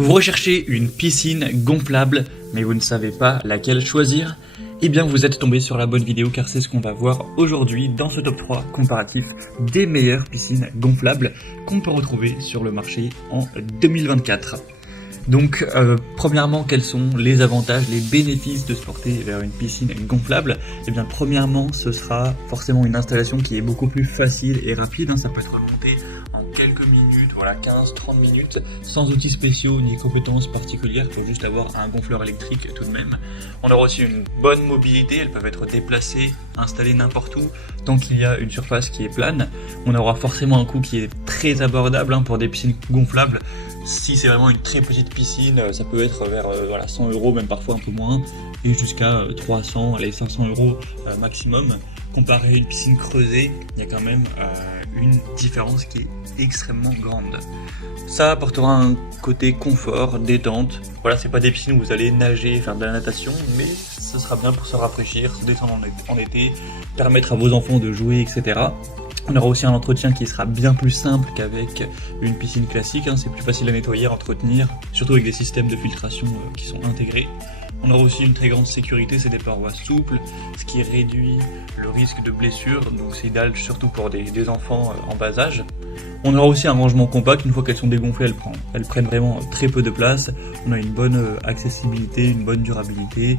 Vous recherchez une piscine gonflable, mais vous ne savez pas laquelle choisir? Eh bien vous êtes tombé sur la bonne vidéo car c'est ce qu'on va voir aujourd'hui dans ce top 3 comparatif des meilleures piscines gonflables qu'on peut retrouver sur le marché en 2024. Donc premièrement, quels sont les avantages, les bénéfices de se porter vers une piscine gonflable? Eh bien premièrement, ce sera forcément une installation qui est beaucoup plus facile et rapide, ça peut être monté en quelques minutes, voilà 15-30 minutes, sans outils spéciaux ni compétences particulières, il faut juste avoir un gonfleur électrique tout de même. On aura aussi une bonne mobilité, elles peuvent être déplacées, installées n'importe où, tant qu'il y a une surface qui est plane. On aura forcément un coût qui est très abordable pour des piscines gonflables. Si c'est vraiment une très petite piscine, ça peut être vers 100 €, même parfois un peu moins, et jusqu'à 300, allez 500 € maximum. Comparé à une piscine creusée, il y a quand même une différence qui est extrêmement grande. Ça apportera un côté confort, détente. Voilà, c'est pas des piscines où vous allez nager, faire de la natation, mais ce sera bien pour se rafraîchir, se détendre en été, permettre à vos enfants de jouer, etc. On aura aussi un entretien qui sera bien plus simple qu'avec une piscine classique, c'est plus facile à nettoyer, à entretenir, surtout avec des systèmes de filtration qui sont intégrés. On aura aussi une très grande sécurité, c'est des parois souples, ce qui réduit le risque de blessure, donc c'est idéal surtout pour des enfants en bas âge. On aura aussi un rangement compact, une fois qu'elles sont dégonflées, elles prennent vraiment très peu de place. On a une bonne accessibilité, une bonne durabilité.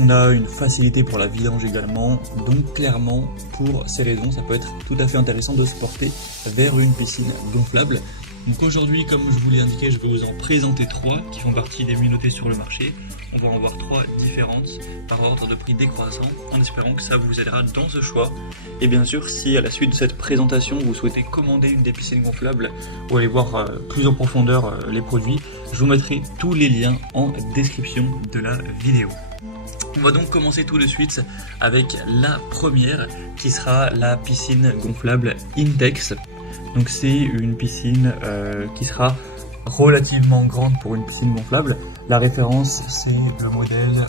On a une facilité pour la vidange également, donc clairement, pour ces raisons, ça peut être tout à fait intéressant de se porter vers une piscine gonflable. Donc aujourd'hui, comme je vous l'ai indiqué, je vais vous en présenter 3 qui font partie des mieux notées sur le marché. On va en voir 3 différentes par ordre de prix décroissant, en espérant que ça vous aidera dans ce choix. Et bien sûr, si à la suite de cette présentation, vous souhaitez commander une des piscines gonflables ou aller voir plus en profondeur les produits, je vous mettrai tous les liens en description de la vidéo. On va donc commencer tout de suite avec la première qui sera la piscine gonflable Intex. Donc c'est une piscine qui sera relativement grande pour une piscine gonflable. La référence c'est le modèle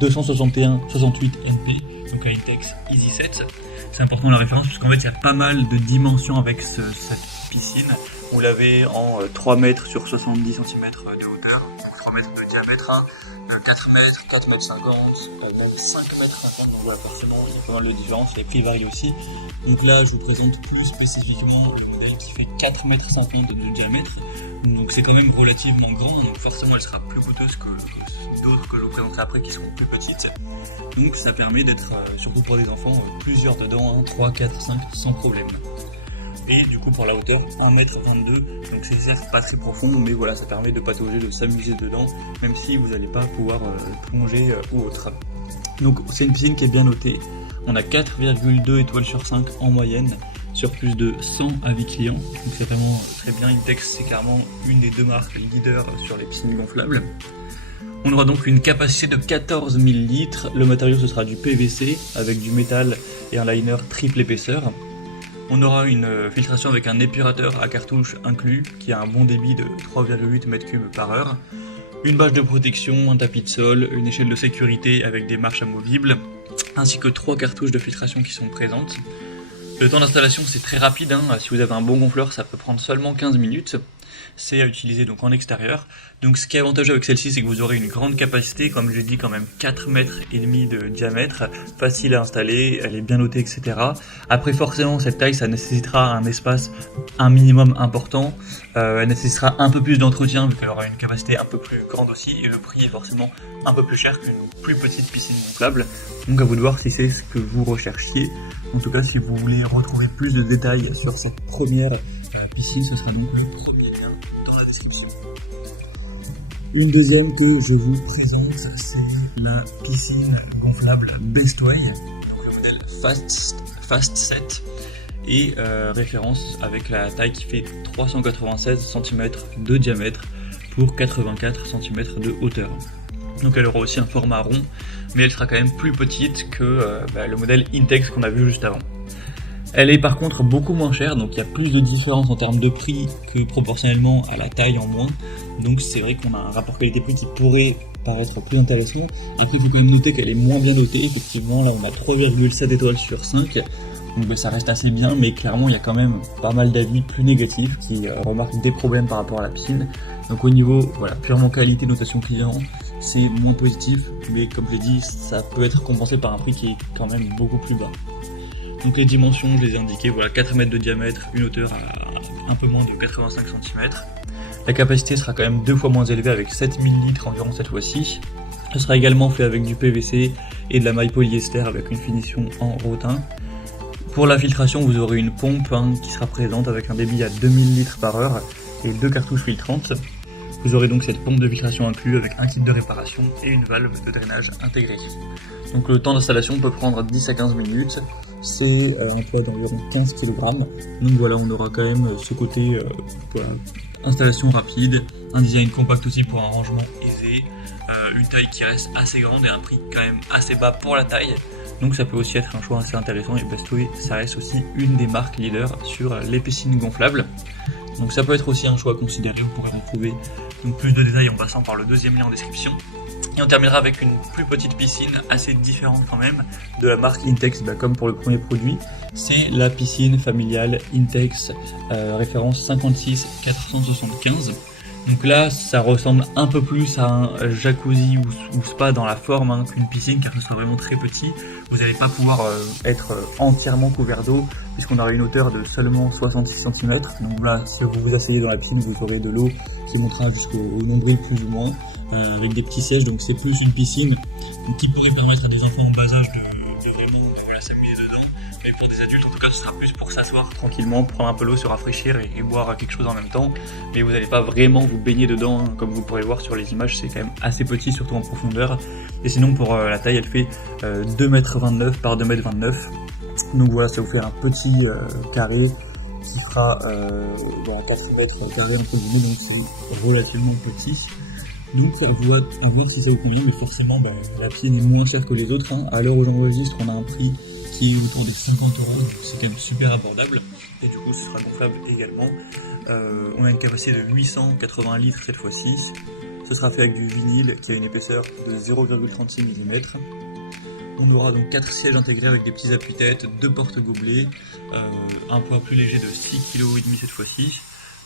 261-68 NP, donc à Intex Easy 7. C'est important la référence parce qu'en fait il y a pas mal de dimensions avec cette piscine. Vous l'avez en 3 mètres sur 70 cm de hauteur, 3 mètres de diamètre, 4 mètres, 4 mètres 50, même 5 mètres 50, donc voilà, forcément il y a pas mal de différences, les prix varient aussi. Donc là je vous présente plus spécifiquement le modèle qui fait 4 mètres 50 de diamètre, donc c'est quand même relativement grand, donc forcément elle sera plus coûteuse que d'autres que je vous présenterai après qui seront plus petites. Donc ça permet d'être, surtout pour des enfants, plusieurs dedans, 3, 4, 5 sans problème. Et du coup pour la hauteur 1m22, donc c'est certes pas très profond, mais voilà, ça permet de patauger, de s'amuser dedans, même si vous n'allez pas pouvoir plonger ou autre. Donc c'est une piscine qui est bien notée, on a 4,2 étoiles sur 5 en moyenne, sur plus de 100 avis clients, donc c'est vraiment très bien. Intex c'est clairement une des 2 marques leaders sur les piscines gonflables. On aura donc une capacité de 14 000 litres, le matériau ce sera du PVC avec du métal et un liner triple épaisseur. On aura une filtration avec un épurateur à cartouche inclus qui a un bon débit de 3,8 m3 par heure, une bâche de protection, un tapis de sol, une échelle de sécurité avec des marches amovibles, ainsi que 3 cartouches de filtration qui sont présentes. Le temps d'installation c'est très rapide, si vous avez un bon gonfleur ça peut prendre seulement 15 minutes. C'est à utiliser donc en extérieur. Donc ce qui est avantageux avec celle-ci, c'est que vous aurez une grande capacité, comme je l'ai dit, quand même 4 mètres et demi de diamètre, facile à installer, elle est bien notée, etc. Après forcément cette taille, ça nécessitera un espace un minimum important, elle nécessitera un peu plus d'entretien vu qu'elle aura une capacité un peu plus grande aussi, et le prix est forcément un peu plus cher qu'une plus petite piscine gonflable. Donc à vous de voir si c'est ce que vous recherchiez. En tout cas, si vous voulez retrouver plus de détails sur cette première piscine, ce sera donc le premier lien dans la description. Une deuxième que je vous présente, c'est la piscine gonflable Bestway, donc le modèle Fast 7, et référence avec la taille qui fait 396 cm de diamètre pour 84 cm de hauteur. Donc elle aura aussi un format rond, mais elle sera quand même plus petite que le modèle Intex qu'on a vu juste avant. Elle est par contre beaucoup moins chère, donc il y a plus de différence en termes de prix que proportionnellement à la taille en moins. Donc c'est vrai qu'on a un rapport qualité-prix qui pourrait paraître plus intéressant. Après il faut quand même noter qu'elle est moins bien notée, effectivement là on a 3,7 étoiles sur 5. Donc ça reste assez bien, mais clairement il y a quand même pas mal d'avis plus négatifs qui remarquent des problèmes par rapport à la piscine. Donc au niveau voilà, purement qualité, notation client, c'est moins positif, mais comme je l'ai dit, ça peut être compensé par un prix qui est quand même beaucoup plus bas. Donc les dimensions, je les ai indiquées, voilà, 4 mètres de diamètre, une hauteur à un peu moins de 85 cm. La capacité sera quand même 2 fois moins élevée avec 7000 litres environ cette fois-ci. Ce sera également fait avec du PVC et de la maille polyester avec une finition en rotin. Pour la filtration, vous aurez une pompe qui sera présente avec un débit à 2000 litres par heure et 2 cartouches filtrantes. Vous aurez donc cette pompe de filtration inclue avec un kit de réparation et une valve de drainage intégrée. Donc le temps d'installation peut prendre 10 à 15 minutes. C'est un poids d'environ 15 kg. Donc voilà, on aura quand même ce côté voilà, installation rapide, un design compact aussi pour un rangement aisé, une taille qui reste assez grande et un prix quand même assez bas pour la taille. Donc ça peut aussi être un choix assez intéressant et Bestway, ça reste aussi une des marques leaders sur les piscines gonflables. Donc ça peut être aussi un choix à considérer, vous pourrez retrouver donc plus de détails en passant par le deuxième lien en description. Et on terminera avec une plus petite piscine, assez différente quand même, de la marque Intex, comme pour le premier produit. C'est la piscine familiale Intex, référence 56475. Donc là, ça ressemble un peu plus à un jacuzzi ou spa dans la forme qu'une piscine, car ce sera vraiment très petit. Vous n'allez pas pouvoir être entièrement couvert d'eau, puisqu'on aura une hauteur de seulement 66 cm. Donc là, si vous vous asseyez dans la piscine, vous aurez de l'eau qui montera jusqu'au nombril plus ou moins, avec des petits sièges. Donc c'est plus une piscine qui pourrait permettre à des enfants en bas âge de vraiment s'amuser dedans. Mais pour des adultes, en tout cas, ce sera plus pour s'asseoir tranquillement, prendre un peu l'eau, se rafraîchir et boire quelque chose en même temps. Mais vous n'allez pas vraiment vous baigner dedans, comme vous pourrez le voir sur les images, c'est quand même assez petit, surtout en profondeur. Et sinon, pour la taille, elle fait 2,29 m par 2,29 m. Donc voilà, ça vous fait un petit carré qui fera 4 mètres carrés entre guillemets, donc c'est relativement petit. Donc à voir si ça vous convient, mais forcément la piscine est moins chère que les autres. À l'heure où j'enregistre, on a un prix qui est autour des 50 €, donc c'est quand même super abordable. Et du coup, ce sera gonflable également. On a une capacité de 880 litres cette fois-ci. Ce sera fait avec du vinyle qui a une épaisseur de 0,36 mm. On aura donc 4 sièges intégrés avec des petits appuis-têtes, 2 porte-gobelets, un poids plus léger de 6,5 kg cette fois-ci.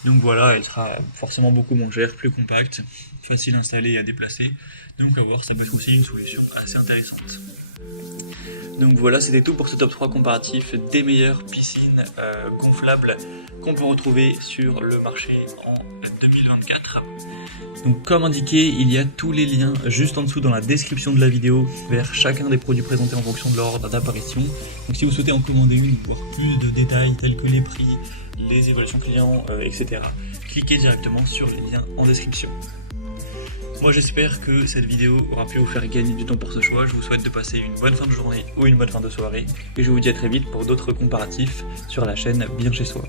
Donc voilà, elle sera forcément beaucoup moins chère, plus compacte, facile à installer et à déplacer. Donc à voir, ça peut être aussi une solution assez intéressante. Donc voilà, c'était tout pour ce top 3 comparatif des meilleures piscines gonflables qu'on peut retrouver sur le marché en 2024. Donc comme indiqué, il y a tous les liens juste en dessous dans la description de la vidéo vers chacun des produits présentés en fonction de leur ordre d'apparition. Donc si vous souhaitez en commander une ou voir plus de détails tels que les prix, les évaluations clients, etc., cliquez directement sur les liens en description. Moi j'espère que cette vidéo aura pu vous faire gagner du temps pour ce choix. Je vous souhaite de passer une bonne fin de journée ou une bonne fin de soirée. Et je vous dis à très vite pour d'autres comparatifs sur la chaîne Bien Chez Soi.